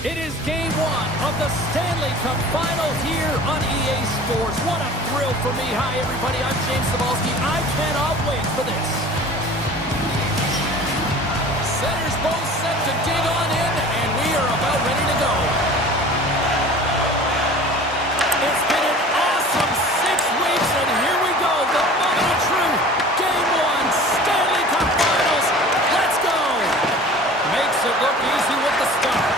It is game one of the Stanley Cup Finals here on EA Sports. What a thrill for me. Hi, everybody. I'm James Cybulski. I cannot wait for this. Centers both set to dig on in, and we are about ready to go. It's been an awesome 6 weeks, and here we go. The moment of truth. Game one, Stanley Cup Finals. Let's go. Makes it look easy with the start.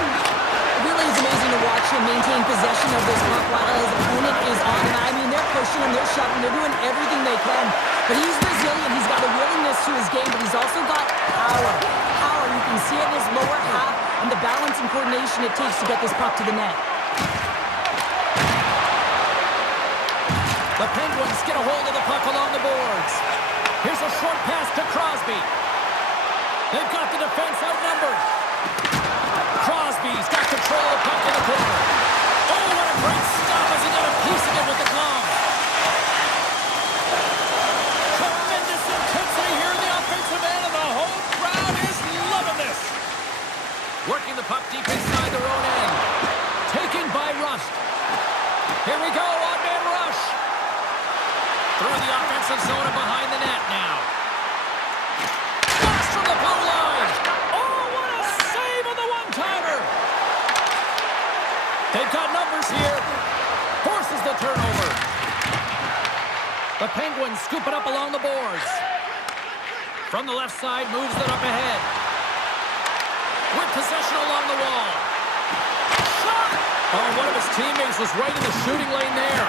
It's amazing to watch him maintain possession of this puck while his opponent is on him. I mean, they're pushing him, they're shoving, they're doing everything they can. But he's resilient. He's got a willingness to his game, but he's also got power. Power, you can see it in his lower half and the balance and coordination it takes to get this puck to the net. The Penguins get a hold of the puck along the boards. Here's a short pass to Crosby. They've got the defense outnumbered. Crosby's got control of the puck in the corner. Oh, what a great stop as he got a piece of it with the glove. Tremendous intensity here in the offensive end, and the whole crowd is loving this. Working the puck deep inside their own end. Taken by Rust. Here we go, odd-man rush. Through the offensive zone and behind the net now. Pass from the blue line. They've got numbers here. Forces the turnover. The Penguins scoop it up along the boards. From the left side, moves it up ahead. With possession along the wall. Shot! Oh, one of his teammates was right in the shooting lane there.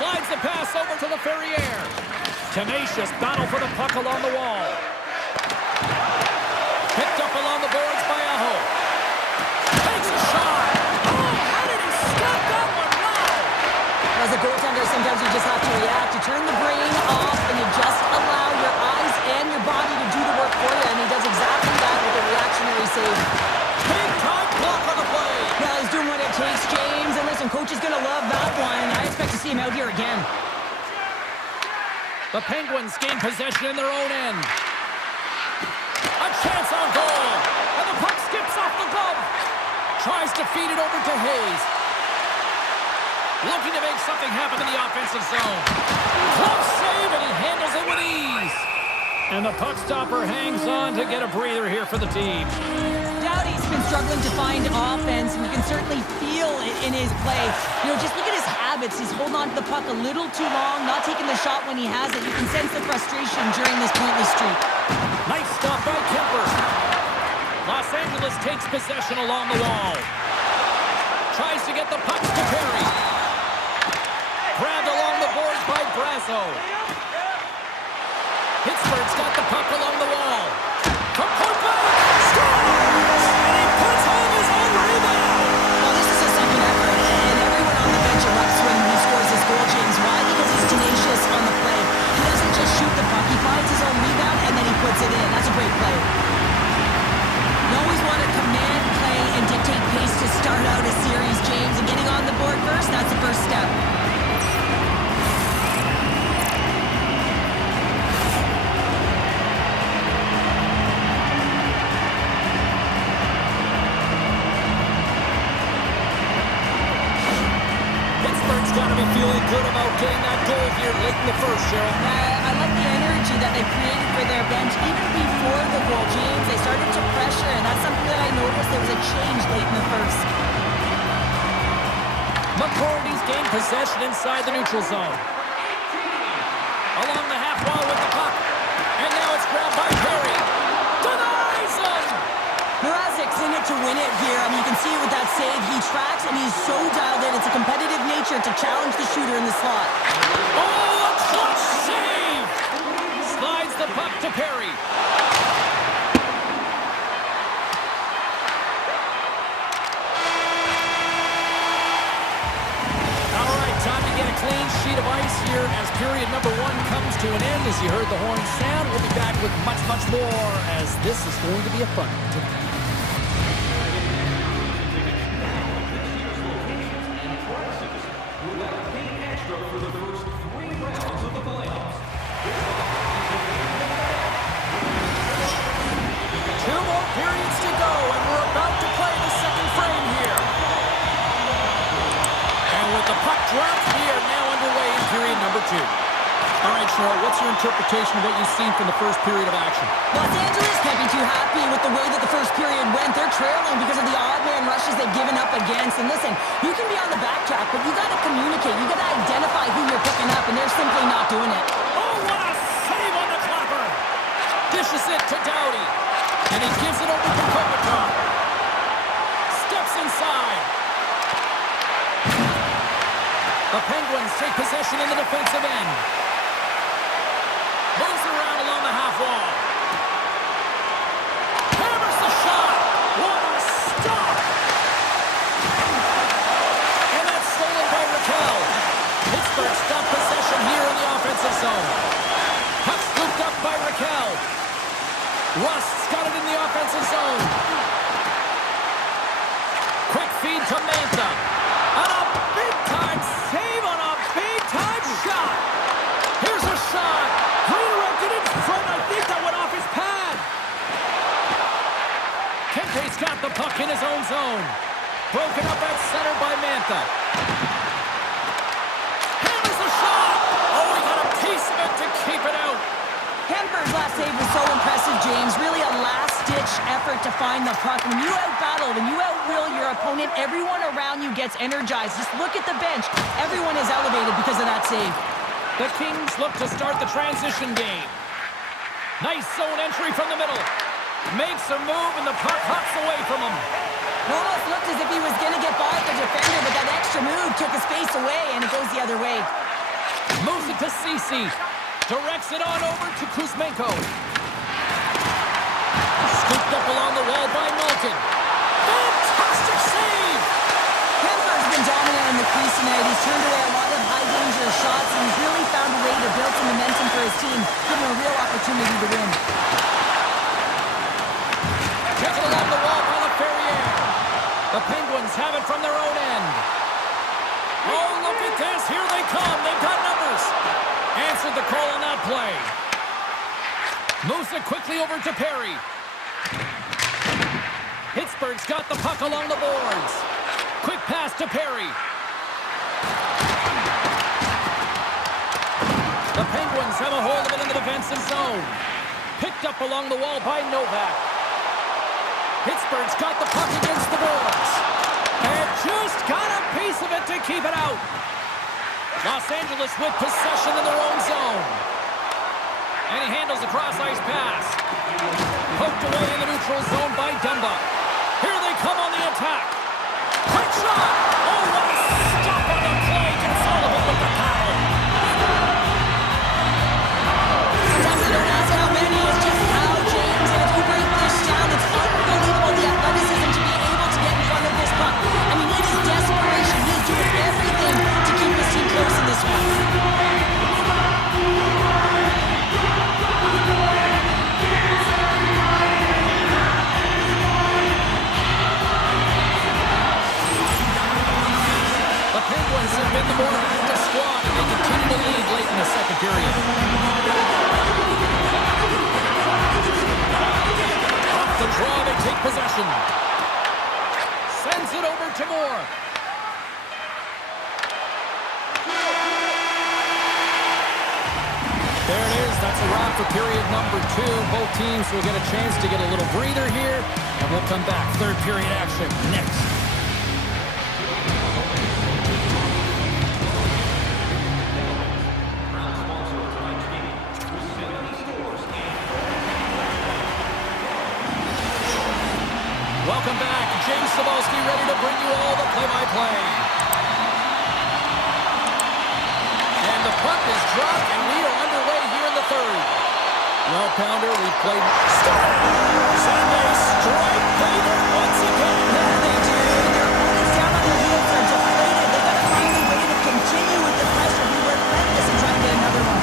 Slides the pass over to the Ferrier. Tenacious battle for the puck along the wall. Picked up along the boards by Aho. Takes a shot. As a goaltender, sometimes you just have to react. You turn the brain off and you just allow your eyes and your body to do the work for you. And he does exactly that with a reactionary save. Big-time block on the play. Well, he's doing what it takes, James. And listen, coach is going to love that one. I expect to see him out here again. The Penguins gain possession in their own end. A chance on goal. And the puck skips off the glove. Tries to feed it over to Hayes. Looking to make something happen in the offensive zone. Close save, and he handles it with ease. And the puck stopper hangs on to get a breather here for the team. Doughty's been struggling to find offense, and you can certainly feel it in his play. You know, just look at his habits. He's holding on to the puck a little too long, not taking the shot when he has it. You can sense the frustration during this pointless streak. Nice stop by Kemper. Los Angeles takes possession along the wall. Tries to get the puck to Perry. Grabbed along the boards by Brazeau. Pittsburgh's got the puck along the wall. From point blank, scores! And he puts home his own rebound. Well, this is a second effort, and everyone on the bench erupts when he scores his goal, James. Why? Because he's tenacious on the play. He doesn't just shoot the puck. He finds his own rebound, and then he puts it in. That's a great play. You always want to command play and dictate pace to start out a series, James. And getting on the board first, that's the first step. Got to be feeling good about getting that goal here late in the first, Cheryl. I like the energy that they created for their bench. Even before the goal, James, they started to pressure, and that's something that I noticed. There was a change late in the first. McCordy's gained possession inside the neutral zone. Along the half wall with the puck. And now it's grabbed by Perry. Denies him! Mrazek's in it to win it here. I mean, you can see it with that save. He tracks, and he's so dialed in. It's a competitive nature to challenge the shooter in the slot. Oh, a clutch save! Slides the puck to Perry. All right, time to get a clean sheet of ice here as period number 1 comes to an end. As you heard the horn sound, we'll be back with much, much more as this is going to be a fun one tonight. For the first 3 rounds of the playoffs. Two more periods to go, and we're about to play the second frame here. Cheryl, what's your interpretation of what you've seen from the first period of action? Los Angeles can't be too happy with the way that the first period went. They're trailing because of the odd man rushes they've given up against. And listen, you can be on the backtrack, but you got to communicate. You got to identify who you're picking up, and they're simply not doing it. Oh, what a save on the clapper! Dishes it to Doughty, and he gives it over to Kopitar. Steps inside. The Penguins take possession in the defensive end. Moves around along the half wall. Hammers the shot. What a stop! And that's stolen by Raquel. Pittsburgh's got possession here in the offensive zone. Puck scooped up by Raquel. Rust's got it in the offensive zone. Quick feed to Mantha. And a big-time save on a big-time shot. Here's a shot. Redirected in front. I think that went off his pad. Kente's got the puck in his own zone. Broken up at center by Mantha. Hammers the shot. Oh, he got a piece of it to keep it out. Kemper's last save was so impressive, James. Really a last-ditch effort to find the puck. When you out-battle, when you out-will your opponent, everyone around you gets energized. Just look at the bench. Everyone is elevated because of that save. The Kings look to start the transition game. Nice zone entry from the middle. Makes a move, and the puck hops away from him. It almost looked as if he was going to get by the defender, but that extra move took his face away, and it goes the other way. Moves it to Ceci. Directs it on over to Kuzmenko. Scooped up along the wall by Malkin. Fantastic save! Kemper's been dominant in the crease tonight. He's turned away a lot of high-danger shots, and he's really found a way to build some momentum for his team, giving him a real opportunity to win. Taken along the wall by LaFerriere. The Penguins have it from their own end. Oh, look at this. Here they come. They've got numbers. Answered the call on that play. Moves it quickly over to Perry. Pittsburgh's got the puck along the boards. Quick pass to Perry. The Penguins have a hold of it in the defensive zone. Picked up along the wall by Novak. Pittsburgh's got the puck against the boards. And just got a piece of it to keep it out. Los Angeles with possession in their own zone. And he handles the cross-ice pass. Poked away in the neutral zone by Dumba. Here they come on the attack. Quick shot! Oh, what a stop on the play. Gets Sullivan with the paddle. Sometimes they don't ask how many, it's just how, James. And if you break this down, it's unbelievable the athleticism to be able to get in front of this puck. I mean, it is desperation. He is doing everything to keep his team close in this one. The Penguins have been the more active squad, and they continue to lead late in the second period. Off the draw, they take possession. Sends it over to Moore. There it is. That's a wrap for period number 2. Both teams will get a chance to get a little breather here, and we'll come back. Third period action next. Welcome back. James Cebulski ready to bring you all the play-by-play. And the puck is dropped, and we are underway here in the third. Well, Pounder, we've played starters, and they strike pay there once again. Yeah, they do. Their opponents down on their heels are deflated. They got to find a way to continue with the pressure. We were relentless and try to get another one.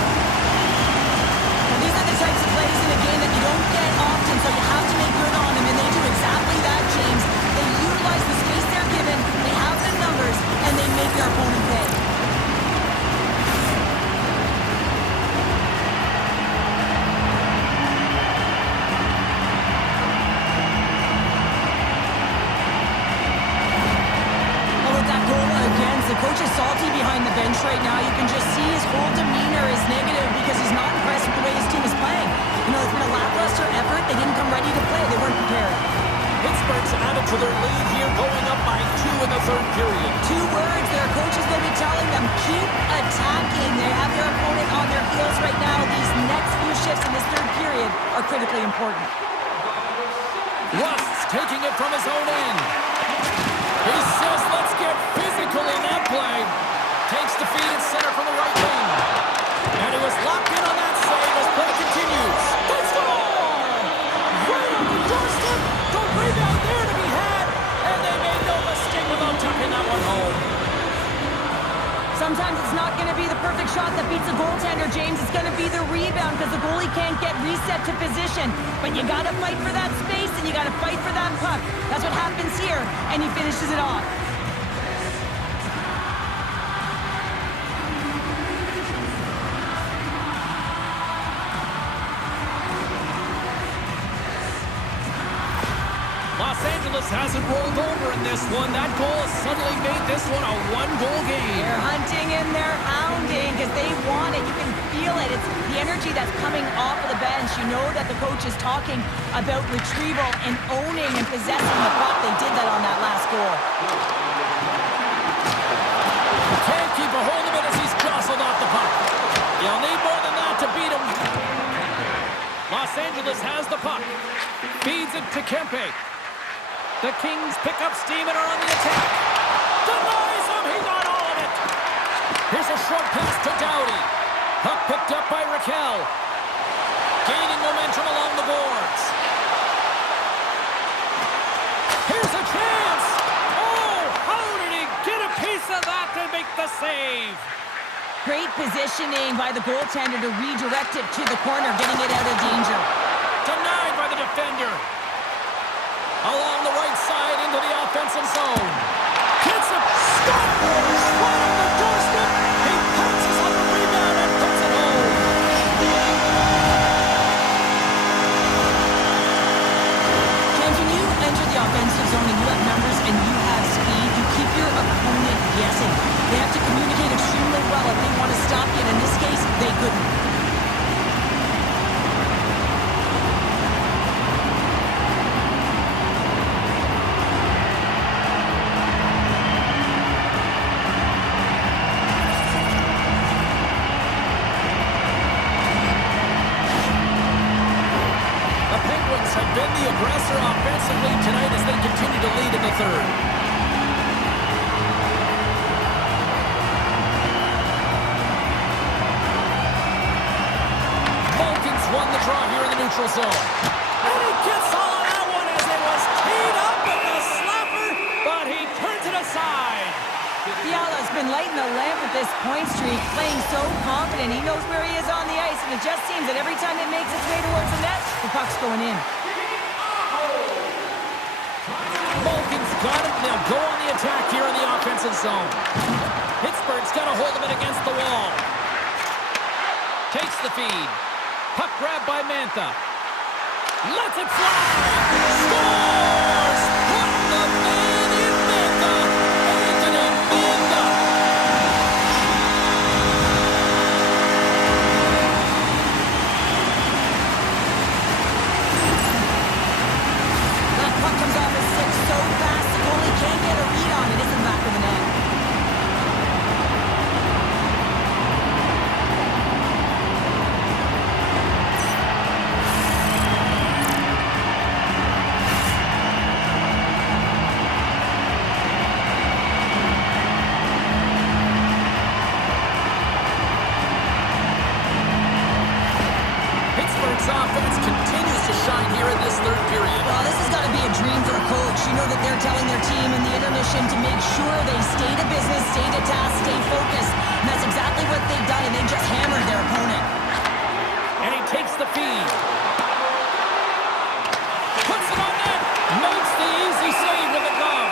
Now, these are the types of plays in a game that you don't get often, so you have to make good on them, and they do exactly that, James. They utilize the space they're given, they have the numbers, and they make their opponent pay. The coach is salty behind the bench right now. You can just see his whole demeanor is negative because he's not impressed with the way his team is playing. You know, it's been a lackluster effort. They didn't come ready to play. They weren't prepared. Pittsburgh's added to their lead here, going up by 2 in the third period. 2 words their coaches will be telling them: keep attacking. They have their opponent on their heels right now. These next few shifts in this third period are critically important. Rust's taking it from his own end. He says, let's get physical in that play. Takes the feed at center from the right wing. And he was locked in on that save as play continues. They score! Right on the doorstep. The rebound there to be had. And they made no mistake about tucking that one home. Sometimes it's not going to be the perfect shot that beats a goaltender, James. It's going to be the rebound because the goalie can't get reset to position. But you got to fight for that space and you got to fight for that puck. That's what happens here, and he finishes it off. Los Angeles hasn't rolled over in this one. That goal has suddenly made this one a 1-goal game. They're hunting and they're hounding because they want it. You can feel it. It's the energy that's coming off of the bench. You know that the coach is talking about retrieval and owning and possessing the puck. They did that on that last goal. Can't keep a hold of it as he's jostled off the puck. You'll need more than that to beat him. Los Angeles has the puck. Feeds it to Kempe. The Kings pick up steam and are on the attack. Denies him. He got all of it. Here's a short pass to Doughty. Puck picked up by Raquel. Gaining momentum along the boards. Here's a chance. Oh, how did he get a piece of that to make the save? Great positioning by the goaltender to redirect it to the corner, getting it out of danger. Denied by the defender. Along the right side into the offensive zone. Hits it. Scores! Right on the doorstep. He pounces on the rebound and puts it home. James, when you enter the offensive zone and you have numbers and you have speed, you keep your opponent guessing. They have to communicate extremely well if they want to stop you, and in this case, they couldn't. Been the aggressor offensively tonight as they continue to lead in the third. Malkin's won the draw here in the neutral zone. And he gets all of that one as it was teed up with the slapper, but he turns it aside. Fiala's been lighting the lamp with this point streak, playing so confident. He knows where he is on the ice, and it just seems that every time it makes its way towards the net, the puck's going in. Malkin's got it. They'll go on the attack here in the offensive zone. Pittsburgh's got a hold of it against the wall. Takes the feed. Puck grabbed by Mantha. Lets it fly. Scores! Put the man in Mantha. Anthony Mantha. That puck comes off his stick so fast, the goalie can't get a read on it. Isn't back of the net. Pittsburgh's offense continues to shine here in this third period. Well, this has got to be a dream for a coach. You know that they're telling their team in the intermission to make sure they stay to business, stay to task, stay focused. And that's exactly what they've done, and they just hammered their opponent. And he takes the feed. Puts it on net. Makes the easy save with the glove.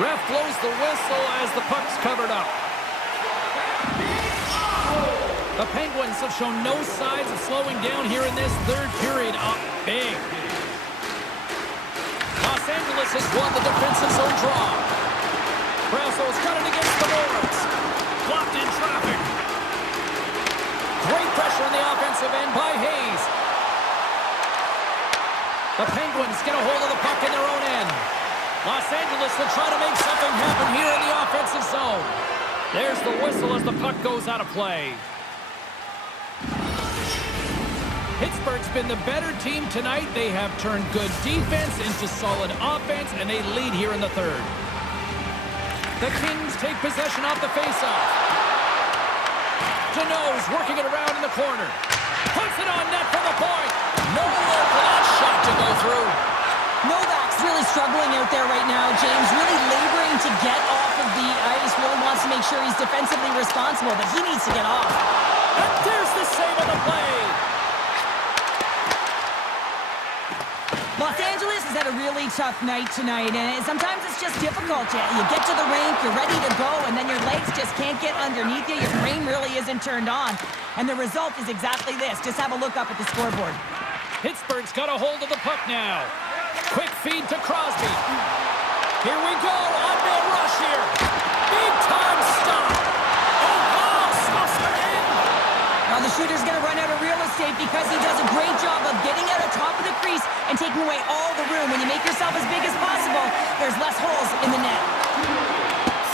Ref blows the whistle as the puck's covered up. The Penguins have shown no signs of slowing down here in this third period. Up big. Los Angeles has won the defensive zone draw. Brazeau's got it against the boards. Blocked in traffic. pressure in the offensive end by Hayes. The Penguins get a hold of the puck in their own end. Los Angeles will try to make something happen here in the offensive zone. There's the whistle as the puck goes out of play. Pittsburgh's been the better team tonight. They have turned good defense into solid offense, and they lead here in the third. The Kings take possession off the faceoff. Deneau's working it around in the corner. Puts it on net for the point. No room for that shot to go through. Novak's really struggling out there right now, James. Really laboring to get off of the ice. Really wants to make sure he's defensively responsible, but he needs to get off. And there's the save of the play. Los Angeles has had a really tough night tonight, and sometimes it's just difficult. You get to the rink, you're ready to go, and then your legs just can't get underneath you. Your brain really isn't turned on. And the result is exactly this. Just have a look up at the scoreboard. Pittsburgh's got a hold of the puck now. Quick feed to Crosby. Here we go. On-man rush here. Big time stop. Oh, wow. Stuffs it in. Now the shooter's going to run out of real estate because he does a great job of getting out of top of the crease and taking away all the room. When you make yourself as big as possible, there's less holes in the net.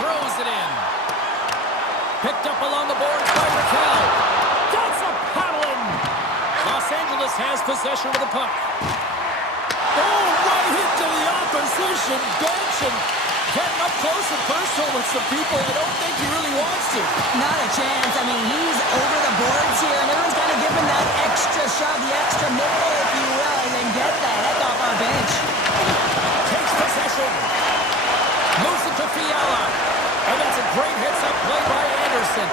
Throws it in. Picked up along the boards by Raquel. That's a paddling. Los Angeles has possession of the puck. Oh, right hit to the opposition bench and getting up close and personal with some people I don't think he really wants to. Not a chance. I mean, he's over the boards here, and everyone's got to give him that extra shove, the extra nipple, if you will, and then get that heck off our bench. Takes possession. Moves it to Fiala. And that's a great hits-up play by Anderson.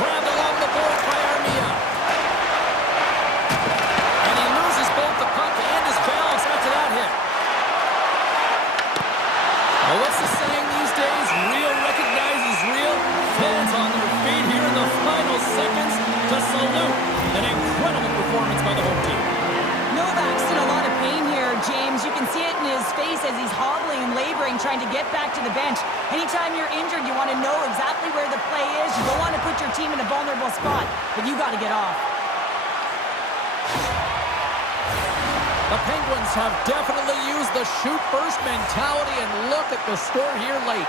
Grabbed along the boards by Armia. And he loses both the puck and his balance after that hit. Well, what's the saying these days? Real recognizes real. Fans on their feet here in the final seconds to salute an incredible performance by the home team. Novak's in a lot of pain here, James. You can see it in his face as he's hobbling and laboring, trying to get back to the bench. Anytime you're injured, you want to know exactly where the play is. You don't want to put your team in a vulnerable spot, but you got to get off. The Penguins have definitely used the shoot-first mentality, and look at the score here late.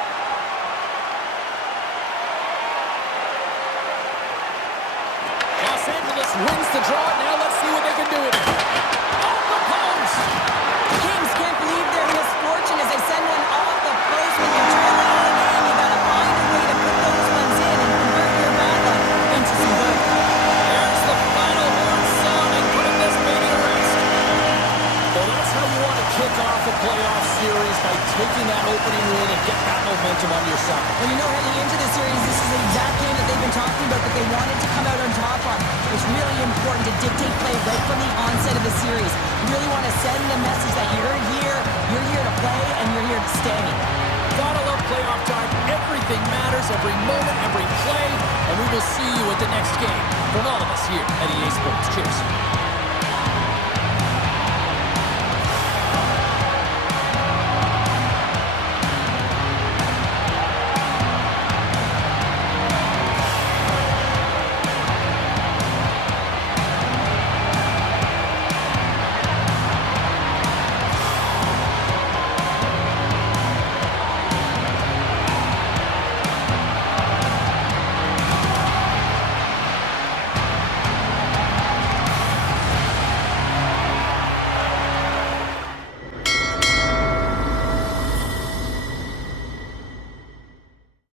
Los Angeles wins the draw. Now let's see what they can do with it. Off the post! The Kings can't believe their misfortune as they send one off the post. When you're trailing in the game, you got to find a way to put those ones in and convert your bad luck into some good. There's the final horn sounding, putting this baby to rest. Well, that's how you want to kick off a playoff series, by taking that opening win and get that momentum on your side. Well, you know, heading into the series, this is the exact game that they've been talking about that they wanted to come out on top on. It's really important to dictate play right from the onset of the series. You really want to send the message that you're here to play, and you're here to stay. Gotta love playoff time. Everything matters, every moment, every play, and we will see you at the next game. From all of us here at EA Sports. Cheers.